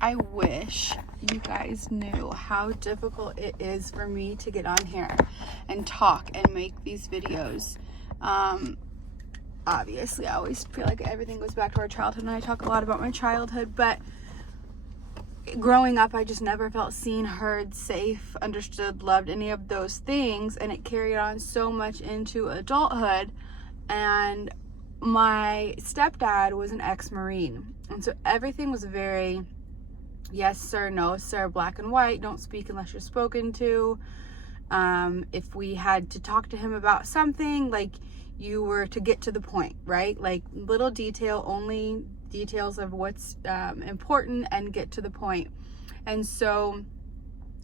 I wish you guys knew how difficult it is for me to get on here and talk and make these videos. Obviously, I always feel like everything goes back to our childhood, and I talk a lot about my childhood, but growing up, I just never felt seen, heard, safe, understood, loved, any of those things, and it carried on so much into adulthood. And my stepdad was an ex-Marine, and so everything was very yes sir, no sir, black and white, don't speak unless you're spoken to. If we had to talk to him about something, like, you were to get to the point, right? Like, little detail, only details of what's important, and get to the point. And so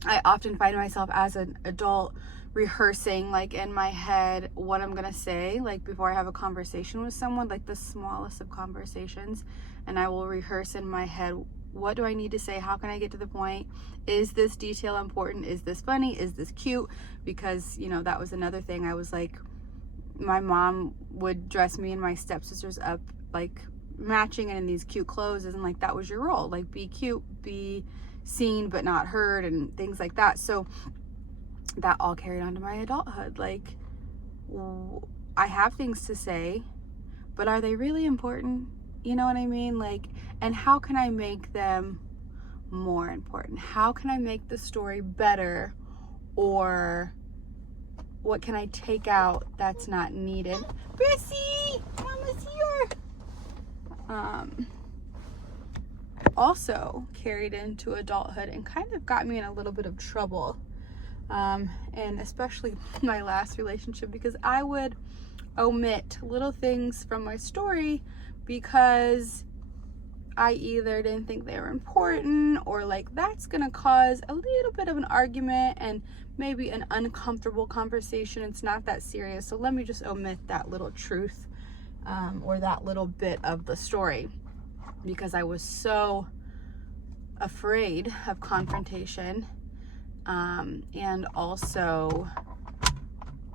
I often find myself as an adult rehearsing, like, in my head what I'm gonna say, like, before I have a conversation with someone, like the smallest of conversations, and I will rehearse in my head, what do I need to say? How can I get to the point? Is this detail important? Is this funny? Is this cute? Because, you know, that was another thing. I was like, my mom would dress me and my stepsisters up like matching and in these cute clothes, and like, that was your role, like, be cute, be seen but not heard, and things like that. So that all carried on to my adulthood. Like, I have things to say, but are they really important? You know what I mean? Like, and how can I make them more important? How can I make the story better? Or what can I take out that's not needed? Brissy, Mama's here. Also carried into adulthood and kind of got me in a little bit of trouble. And especially my last relationship, because I would omit little things from my story because I either didn't think they were important, or like, that's gonna cause a little bit of an argument and maybe an uncomfortable conversation. It's not that serious, so let me just omit that little truth, or that little bit of the story, because I was so afraid of confrontation. And also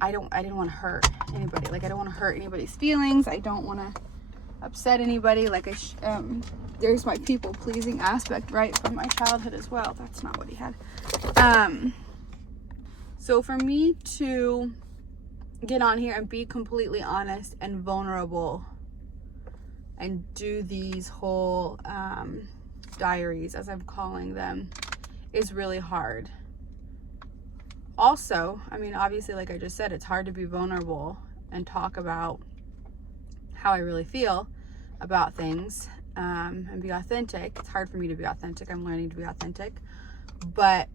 I didn't want to hurt anybody. Like, I don't want to hurt anybody's feelings. I don't want to upset anybody. Like, there's my people pleasing aspect, right, from my childhood as well. That's not what he had. So for me to get on here and be completely honest and vulnerable and do these whole diaries, as I'm calling them, is really hard. Also, I mean, obviously, like I just said, it's hard to be vulnerable and talk about how I really feel about things, and be authentic. It's hard for me to be authentic. I'm learning to be authentic. But,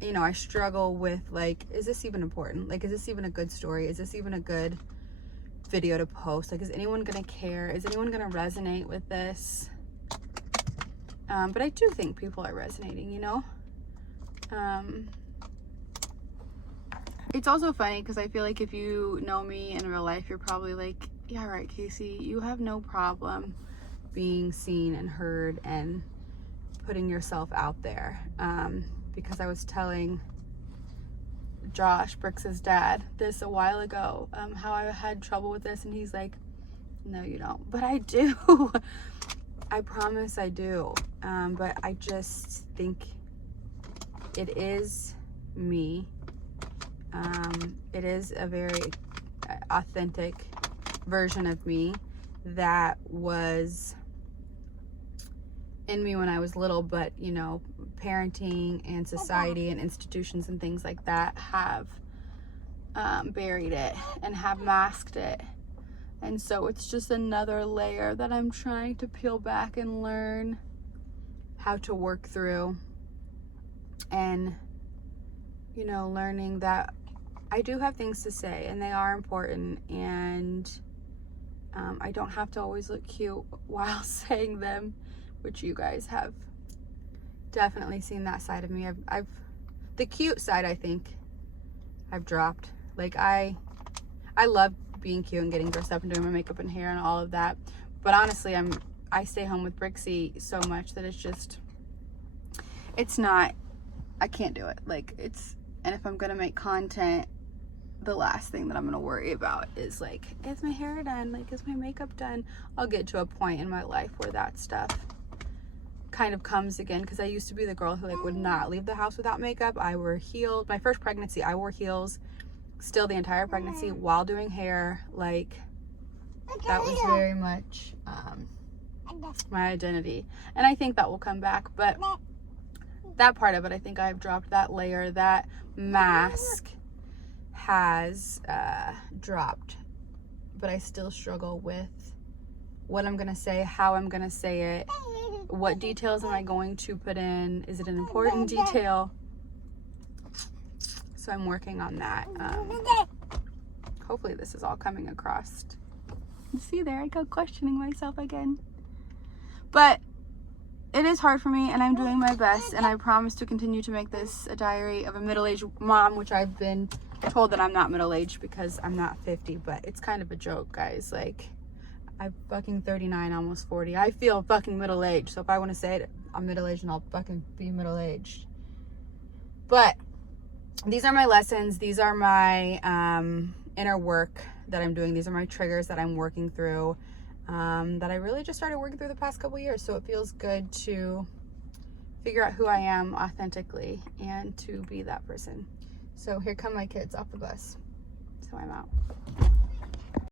you know, I struggle with, like, is this even important? Like, is this even a good story? Is this even a good video to post? Like, is anyone gonna care? Is anyone gonna resonate with this? But I do think people are resonating, you know? It's also funny because I feel like if you know me in real life, you're probably like, yeah, right, Casey, you have no problem being seen and heard and putting yourself out there. Because I was telling Josh, Brix's dad, this a while ago, how I had trouble with this, and he's like, no, you don't. But I do. I promise I do. But I just think it is me. It is a very authentic version of me that was in me when I was little, but, you know, parenting and society and institutions and things like that have buried it and have masked it. And so it's just another layer that I'm trying to peel back and learn how to work through. And, you know, learning that I do have things to say, and they are important, and I don't have to always look cute while saying them, which you guys have definitely seen that side of me. I've the cute side, I think I've dropped. Like, I love being cute and getting dressed up and doing my makeup and hair and all of that, but honestly, I stay home with Brixie so much that it's not, I can't do it. Like, and if I'm gonna make content, the last thing that I'm gonna worry about is, like, is my hair done? Like, is my makeup done? I'll get to a point in my life where that stuff kind of comes again, because I used to be the girl who like would not leave the house without makeup. I wore heels. My first pregnancy, I wore heels still the entire pregnancy while doing hair. Like, that was very much my identity, and I think that will come back. But that part of it, I think I've dropped. That layer, that mask has dropped, but I still struggle with what I'm gonna say, how I'm gonna say it, what details am I going to put in, is it an important detail? So I'm working on that. Hopefully this is all coming across. See, there I go questioning myself again. But it is hard for me, and I'm doing my best, and I promise to continue to make this a diary of a middle-aged mom, which I've been told that I'm not middle-aged because I'm not 50, but it's kind of a joke, guys. Like, I'm fucking 39, almost 40. I feel fucking middle-aged, so if I want to say it, I'm middle-aged, and I'll fucking be middle-aged. But these are my lessons. These are my inner work that I'm doing. These are my triggers that I'm working through, that I really just started working through the past couple years. So it feels good to figure out who I am authentically and to be that person. So here come my kids off the bus. So I'm out.